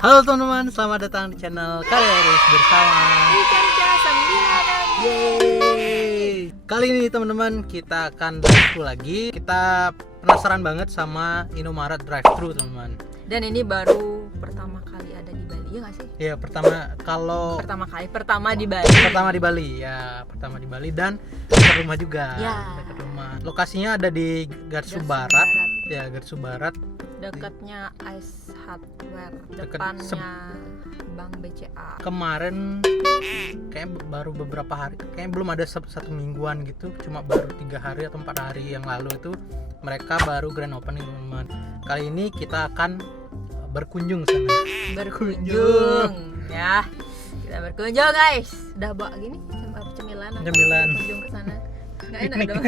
Halo teman-teman, selamat datang di channel Kaleris bersama Ica 9. Yeay. Kali ini teman-teman kita akan drive-thru lagi. Kita penasaran banget sama Indomaret drive-thru teman-teman. Dan ini baru pertama kali ada di Bali, ya nggak sih? Ya pertama Pertama di Bali. Pertama di Bali ya, pertama di Bali dan dekat rumah juga. Ya. Dekat rumah. Lokasinya ada di Garsu Barat. Ya, Garsu Barat. Dekatnya Ice Hardware, Deket depannya Bank BCA. Kemarin kayak baru beberapa hari, kayaknya belum ada satu mingguan gitu, cuma baru 3 hari atau 4 hari yang lalu itu mereka baru grand opening teman-teman. Kali ini kita akan berkunjung sana. Berkunjung ya. Kita berkunjung guys. Udah bawa gini cemilan. Berkunjung ke sana. Enggak enak dong.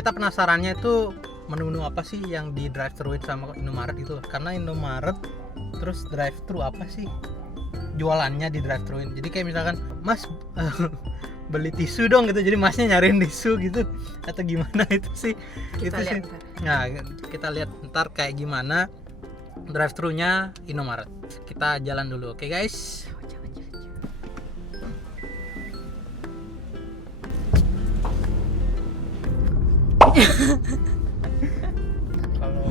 Kita penasarannya itu menu-menu apa sih yang di drive-thruin sama Indomaret itu, karena Indomaret terus drive-thru apa sih jualannya di drive-thruin. Jadi kayak misalkan mas beli tisu dong gitu, jadi masnya nyariin tisu gitu atau gimana itu sih. Kita itu lihat sih. ntar. Nah kita lihat ntar kayak gimana drive-thru-nya Indomaret. Kita jalan dulu, oke guys. Kalau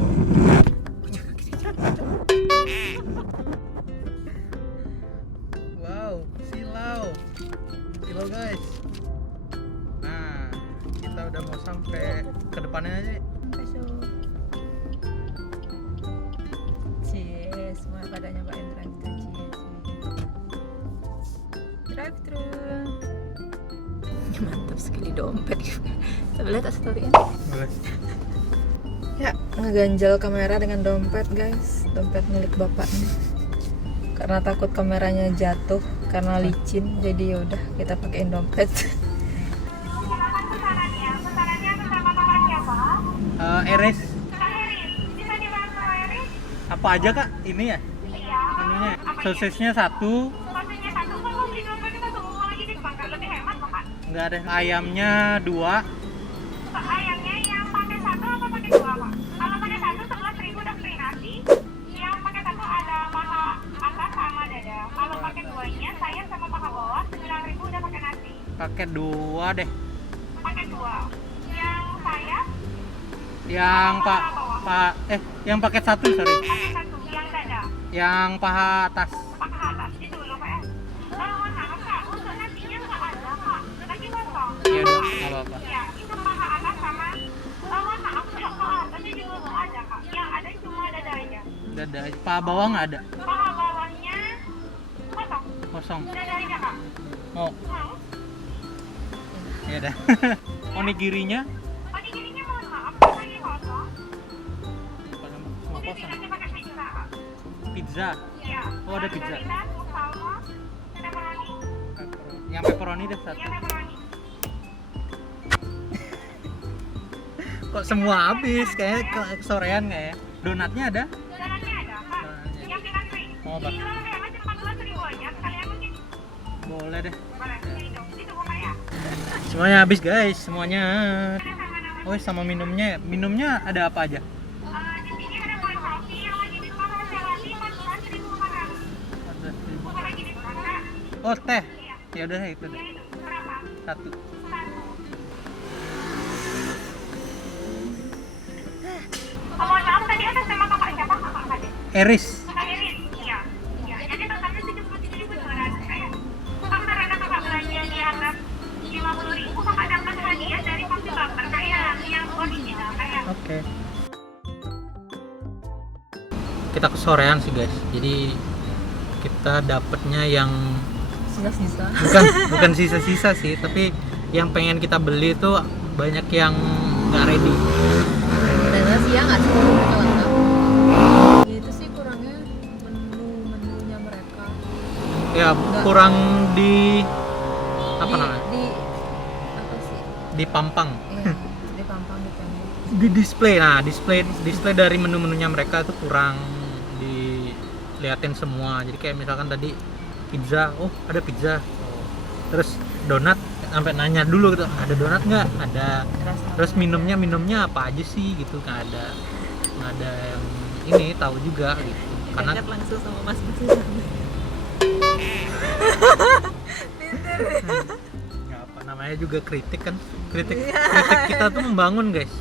wow, silau guys. Nah, kita udah mau sampai ke depannya aja. Cheers, semua pada nyobain drive-thru. Drive-thru. Mantap sekali dompet. Coba lihat story ini. Boleh. Ya, ngeganjal kamera dengan dompet guys. Dompet milik bapaknya. Karena takut kameranya jatuh karena licin, jadi yaudah kita pakein dompet. Eris. Apa aja kak? Ini ya? Menunya. Sosisnya satu. Enggak ada. Ayamnya 2. Ayamnya yang pakai satu apa pakai 2 pak? Kalau pakai satu 11.000 udah free nasi. Yang pakai satu ada paha atas sama dada. Kalau pakai 2-nya sayap sama paha bawah 9.000 udah pakai nasi. Pakai 2 deh. Pakai 2. Yang sayap Yang yang pakai 1 sorry. pakai satu. Yang dada Yang paha atas. pakai atas itu dulu pak ya. Mohon maaf kak, untuk nasinya nggak ada kak. Lagi kosong. Ya udah, nggak apa-apa. Ya itu paha atas sama. Mohon maaf kak, paha atasnya juga nggak ada kak. Yang ada cuma dada aja. Dada. Paha bawah nggak ada. Paha bawahnya kosong. Kosong. Dada aja kak. Mau. Mau? Ya udah. Onigirinya Onigirinya mohon maaf, lagi kosong. semua Mungkin kosong. dikasih pakai pizza kak. Pizza. Iya. Oh, ada pizza. Margarita, salmon, pepperoni. Yang pepperoni deh 1. Yang pepperoni. Kok semua habis? Kayaknya kesorean nggak ya? Donatnya ada? Donatnya ada kak. Donatnya. Yang kita free. Mau apa? Ini kalau hemat cuma 14.000 aja. Sekalian mungkin Boleh deh. boleh. Ini dong. Itu bukan ya. Semuanya habis guys, semuanya. Ada sama nama. Oh sama minumnya. Minumnya ada apa aja? Di sini ada kue kopi yang lagi di luar Selati 14.400. Ada. Bukan lagi di luar kak. Oh teh. Iya. Ya udah itu deh. Ya itu. Berapa? 1. Satu. Oh, mohon maaf tadi atas nama kakak siapa? Kakak Kade. Eris. Kakak Iris. Iya. Iya. Jadi totalnya 73.200 kayak. Kalau karena kakak belanja di atas 50.000, kakak dapat hadiah dari kopi bumper kayak yang original kayak. Oke. Kita kesorean sih guys. Jadi kita dapatnya yang Sisa-sisa. bukan sisa-sisa sih, tapi yang pengen kita beli itu banyak yang nggak ready. Dan nasi ya nggak semuanya lengkap. Gitu sih kurangnya menu-menunya mereka. Ya kurang di apa namanya? Di apa sih? Di pampang. Iya, di pampang di tembok. Di display. Nah, display dari menu-menunya mereka itu kurang diliatin semua. Jadi kayak misalkan tadi pizza, oh ada pizza. Terus donat sampai nanya dulu gitu, ada donat nggak? Ada. Terus minumnya apa aja sih gitu, nggak ada yang ini tahu juga gitu. Karena Diangkat langsung sama mas-mas di sana. nggak apa namanya juga kritik kan. Kritik Iya. kritik kita tuh membangun guys.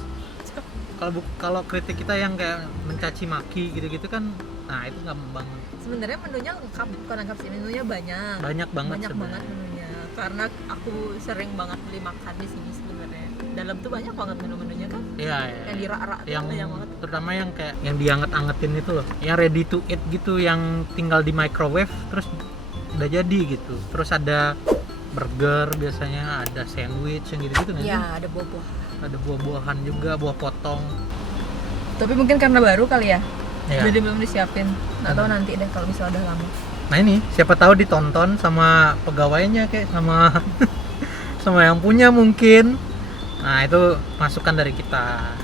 Kalau kritik kita yang kayak mencaci maki gitu-gitu kan, nah itu nggak membangun. Sebenarnya menunya lengkap, bukan lengkap sih, menunya banyak. Banyak banget Banyak sebenarnya. banget menunya. Karena aku sering banget beli makan di sini sebenarnya. Dalam tuh banyak banget menu-menunya kan. Iya, iya. Yang dirak-rak tuh Yang banyak banget. terutama yang kayak yang dianget-angetin itu loh, yang ready to eat gitu, yang tinggal di microwave terus udah jadi gitu. Terus ada burger biasanya, ada sandwich yang gitu-gitu nggak sih? Iya, ada buah-buah. Ada buah-buahan juga, buah potong. Tapi mungkin karena baru kali ya. Ya. Jadi belum disiapin. Nggak tahu nanti deh kalau misalnya udah lama. Nah ini siapa tahu ditonton sama pegawainya kayak sama sama yang punya mungkin. Nah itu masukan dari kita.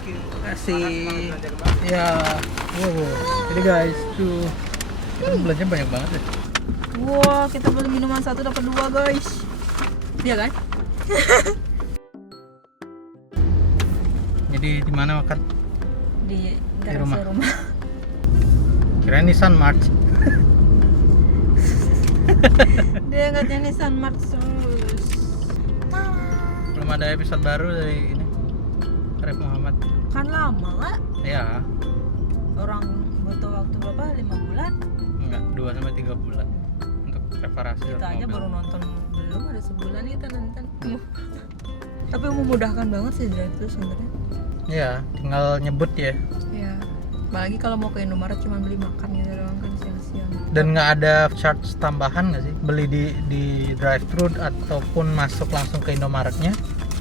Terima kasih. Ya, wow. Jadi guys tuh kita belanja banyak banget deh. Wah, kita beli minuman 1 dapat 2 guys. Iya kan? Jadi di mana makan? Di rumah. rumah. Kirain Nissan March. Dia ngatnya Nissan March terus. Belum ada episode baru dari ini. Arif Muhammad. Kan lama nggak? Ya, Orang butuh waktu berapa? 5 bulan? enggak 2 sampai 3 bulan untuk reparasi Kita aja mobil. baru nonton belum ada sebulan kita nonton. Tapi memudahkan banget sih drive thru sebenarnya. Ya, tinggal nyebut ya. Ya. Apalagi kalau mau ke Indomaret cuma beli makan gitu doang kan siang-siang. Dan nggak ada charge tambahan nggak sih? Beli di drive thru ataupun masuk langsung ke Indomaretnya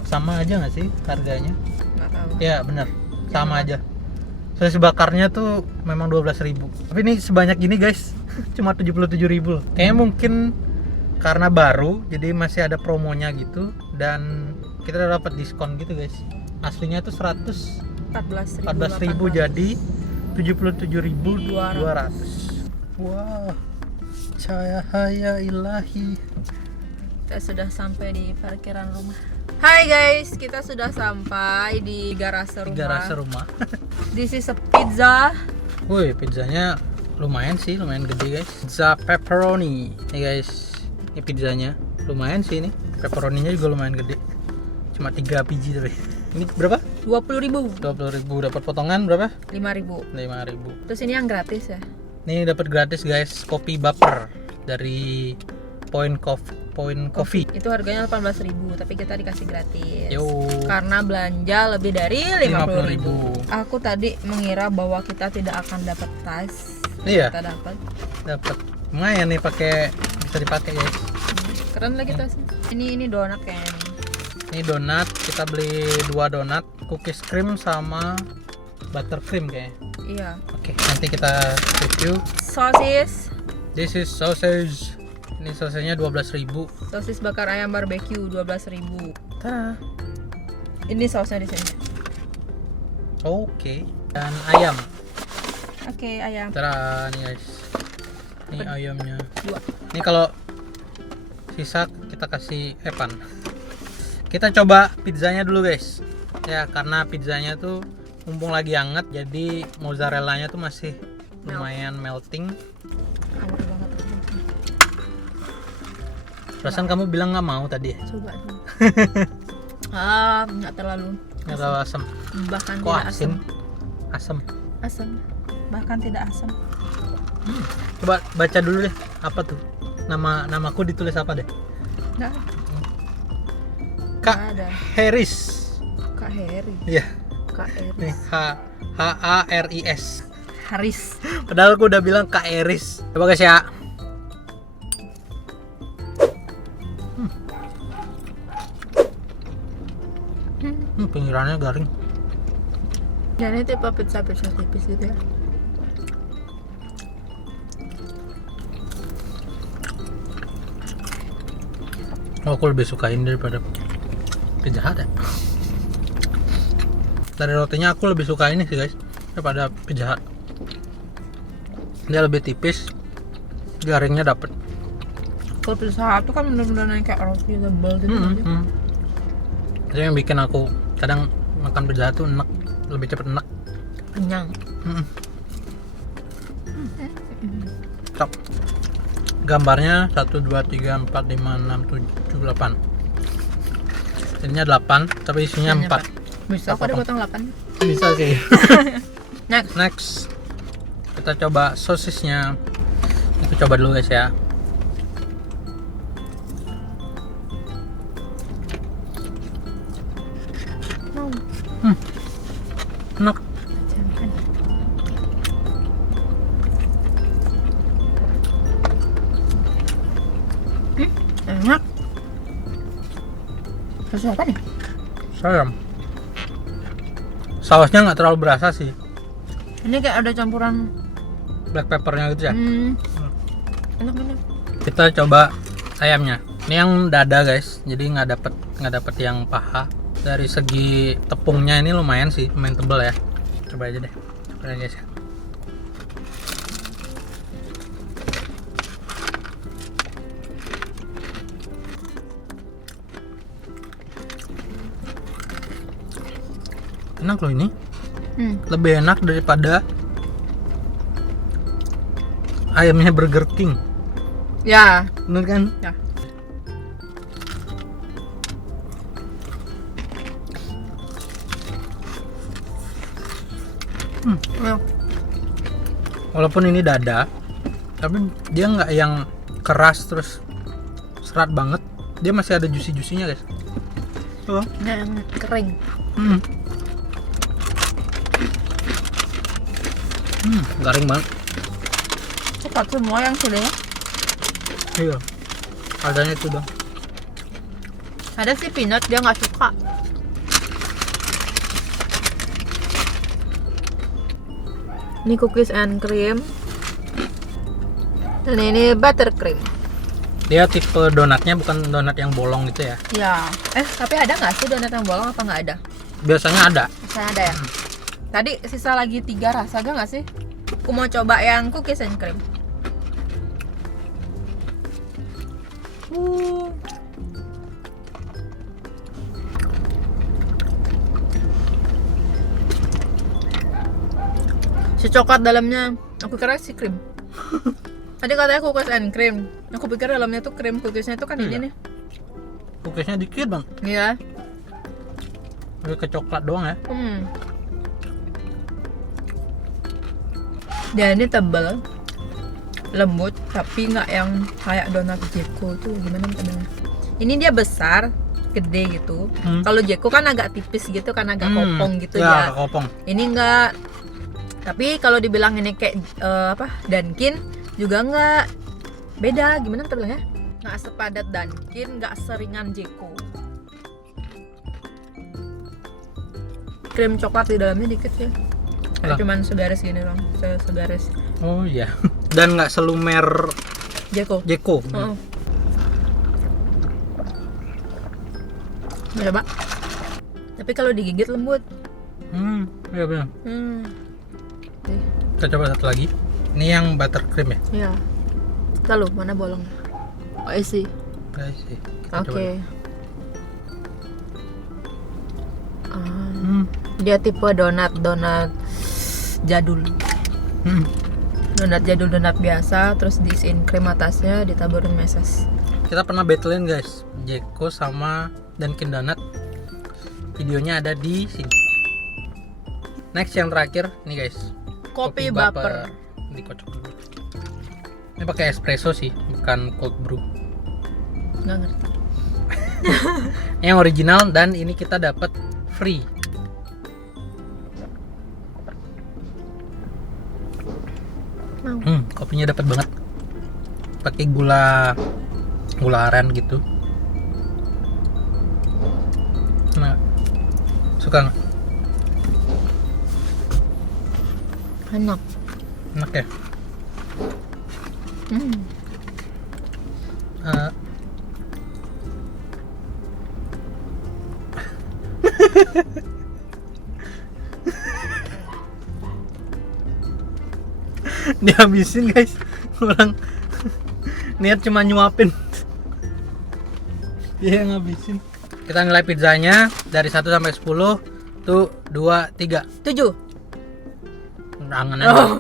sama aja nggak sih harganya? Nggak tahu. Ya benar, sama aja. Sosis bakarnya tuh memang 12.000. Tapi ini sebanyak gini guys, cuma 77.000. Kayaknya mungkin karena baru, jadi masih ada promonya gitu dan kita udah dapat diskon gitu guys. Aslinya tuh 14.000 jadi 77.200. Wah, cahaya ilahi. Kita sudah sampai di parkiran rumah. Hai guys, kita sudah sampai di garasi rumah. Garasi rumah. This is a pizza. Woi, pizzanya lumayan sih, lumayan gede guys. Pizza pepperoni. Nih guys, ini pizzanya lumayan sih ini. Pepperoninya juga lumayan gede. Cuma 3 biji tapi. Ini berapa? 20.000. 20.000. Dapat potongan berapa? 5.000. 5.000. Terus ini yang gratis ya? Nih dapat gratis guys, kopi baper dari Point Coffee. Itu harganya 18.000, tapi kita dikasih gratis. Yo. Karena belanja lebih dari 50.000. 50.000. Aku tadi mengira bahwa kita tidak akan dapat tas. Iya. Kita dapat. Dapat. Lumayan nih pakai, bisa dipakai guys. Keren lagi tasnya. Ini donat kayaknya nih. Ini donat, kita beli 2 donat, cookies cream sama buttercream kayaknya. Iya. Oke, nanti kita review. Sosis. This is sausage. Ini sausage-nya 12.000. Sosis bakar ayam barbeque 12.000. Tada. Ini sausnya di sini. Oke. Dan ayam. Oke, ayam. Tada nih guys. Ini ayamnya. 2. Ini kalau sisa kita kasih Evan. Kita coba pizzanya dulu guys. Ya, karena pizzanya tuh mumpung lagi hangat, jadi mozzarellanya tuh masih lumayan melting. Awet banget. Perasaan kamu bilang nggak mau tadi ya? Coba dulu. Nggak terlalu. Nggak terlalu asam. Bahkan Kok tidak asin? asam. Asam. Asam. Bahkan tidak asam. Coba baca dulu deh. Apa tuh? Namaku ditulis apa deh? Nggak ada. Kak Nggak ada. Harris. Kak Heri. Iya. Kak Nih Eris. Haris. Haris. Padahal aku udah bilang Kak Eris. Coba guys ya. Pinggirannya garing. Jadi tipe pizza tipis gitu ya. Oh, aku lebih sukain daripada Pizza Hut ya. Dari rotinya aku lebih suka ini sih guys daripada Pizza Hut. Dia lebih tipis, garingnya dapet. Kalau Pizza Hut tuh kan bener-bener kayak roti tebal gitu aja. Itu yang bikin aku kadang makan Pizza Hut tuh enak, lebih cepet enak. Kenyang. Cocok. Gambarnya 1, 2, 3, 4, 5, 6, 7, 8. Jadinya 8, tapi isinya 4. Bisa kok Apa-apa. dipotong 8. Bisa sih. Next. Next, kita coba sosisnya. Itu coba dulu guys ya. Enak. Enak. Terus apa nih? Sayang. Sausnya nggak terlalu berasa sih. Ini kayak ada campuran. Black peppernya gitu ya. Enak banget. Kita coba ayamnya. Ini yang dada guys. Jadi nggak dapet yang paha. Dari segi tepungnya ini lumayan sih, lumayan tebel ya. Coba aja deh. Coba aja guys ya. Enak loh ini. Lebih enak daripada ayamnya Burger King. Ya. Bener kan? Ya. Ya. Walaupun ini dada, tapi dia nggak yang keras terus serat banget. Dia masih ada juicy-juicy-nya guys. Tuh. Ini yang kering. Garing banget. Cepat semua yang sini. Iya. Adanya itu dong. Ada sih peanut dia nggak suka. Ini cookies and cream. Dan ini buttercream. Dia tipe donatnya bukan donat yang bolong gitu ya. Ya. Tapi ada nggak sih donat yang bolong apa nggak ada? Biasanya ada. Misalnya ada ya. Tadi sisa lagi 3 rasa ada nggak sih? Aku mau coba yang cookies and cream. Si coklat dalamnya, aku kira si krim. Tadi katanya cookies and cream. Aku pikir dalamnya tuh krim, cookiesnya itu kan Iya. ini nih. Cookiesnya dikit bang. Iya. Udah ke coklat doang ya. Dan ini tebal, lembut, tapi nggak yang kayak donat Jeko tuh gimana modelnya. Ini dia besar, gede gitu. Kalau Jeko kan agak tipis gitu kan, agak kopong gitu ya. ya. Kopong. Ini enggak. Tapi kalau dibilang ini kayak Dunkin juga enggak. Beda, gimana kita bilangnya? Nggak sepadat Dunkin, nggak seringan Jeko. Krim coklat di dalamnya dikit ya. Kayak cuman segaris gini doang, segaris. Oh iya. Dan nggak selumer Jeko. Jeko. Coba. Tapi kalau digigit lembut. Iya benar. Oke. Kita coba satu lagi. Ini yang buttercream ya. Iya. Lalu mana bolong? Oh isi. Guys, kita coba. Oke. Dia tipe donat jadul. Donat jadul, donat biasa, terus diisiin krim atasnya, ditaburin meses. Kita pernah battlein guys, Jeko sama Dunkin Donut. Videonya ada di sini. Next yang terakhir nih guys. Kopi baper. Dikocok dulu. Ini pakai espresso sih, bukan cold brew. Nggak ngerti. Ini yang original dan ini kita dapat free. Kopinya dapat banget. Pakai gula aren gitu. Nah, suka nggak? Enak. Enak ya. Dihabisin guys. Orang niat cuma nyuapin. Dia ngabisin. Kita nilai pizzanya dari 1 sampai 10 tuh 2, 3. 7. Angan aja.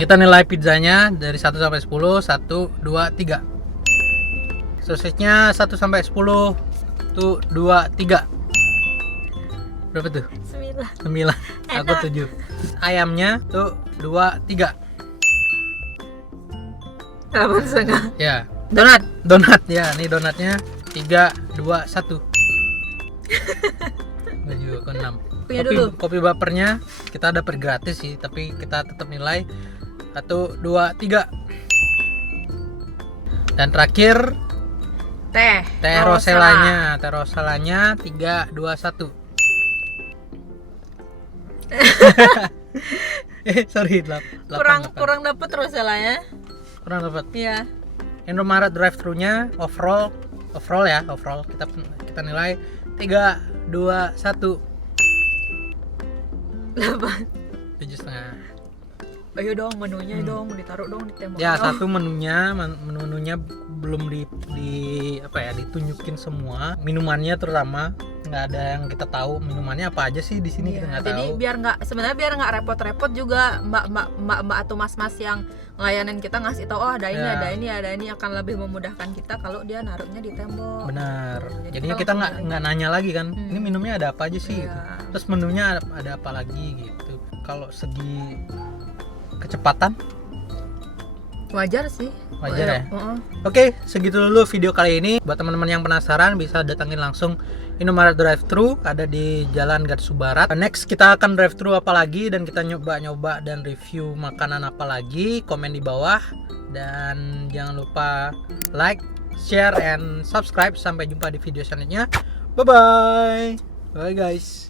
Kita nilai pizzanya dari 1 sampai 10. 1, 2, 3. Sosisnya 1 sampai 10. 1, 2, 3. Berapa tuh? 9. 9. Aku 7. Ayamnya tuh 2, 3. 8,5. Ya. Donat. Donat ya, nih donatnya 3, 2, 1. Baju ke 6. Punya dulu. Kopi bapernya kita dapat gratis sih, tapi kita tetap nilai 1, 2, 3. Dan terakhir Teh Roselanya 3, 2, 1. Sorry, kurang dapet Roselanya. Kurang dapat. Iya. Indomaret drive-thru-nya overall kita nilai 3, 2, 1. 8. 7,5. Ayo dong menunya dong, ditaruh dong di tembok. Ya, dong. satu menunya belum ditunjukin semua. Minumannya terutama nggak ada yang kita tahu minumannya apa aja sih di sini, Iya, kita nggak jadi tahu. biar nggak repot-repot juga mbak atau mas-mas yang ngelayanin kita ngasih tahu oh ada ini Ya. ada ini akan lebih memudahkan kita kalau dia naruhnya di tembok. Benar. Gitu. Jadinya kita langsung nggak nanya lagi kan. Ini minumnya ada apa aja sih? Iya. Gitu. Terus menunya ada apa lagi gitu. Kalau segi kecepatan wajar sih. Wajar ya? Heeh. Oke, segitu dulu video kali ini. Buat teman-teman yang penasaran bisa datangin langsung Indomaret drive-thru, ada di Jalan Gatsu Barat. Next kita akan drive-thru apa lagi dan kita nyoba dan review makanan apa lagi, komen di bawah. Dan jangan lupa like, share, and subscribe. Sampai jumpa di video selanjutnya. Bye bye. Bye guys.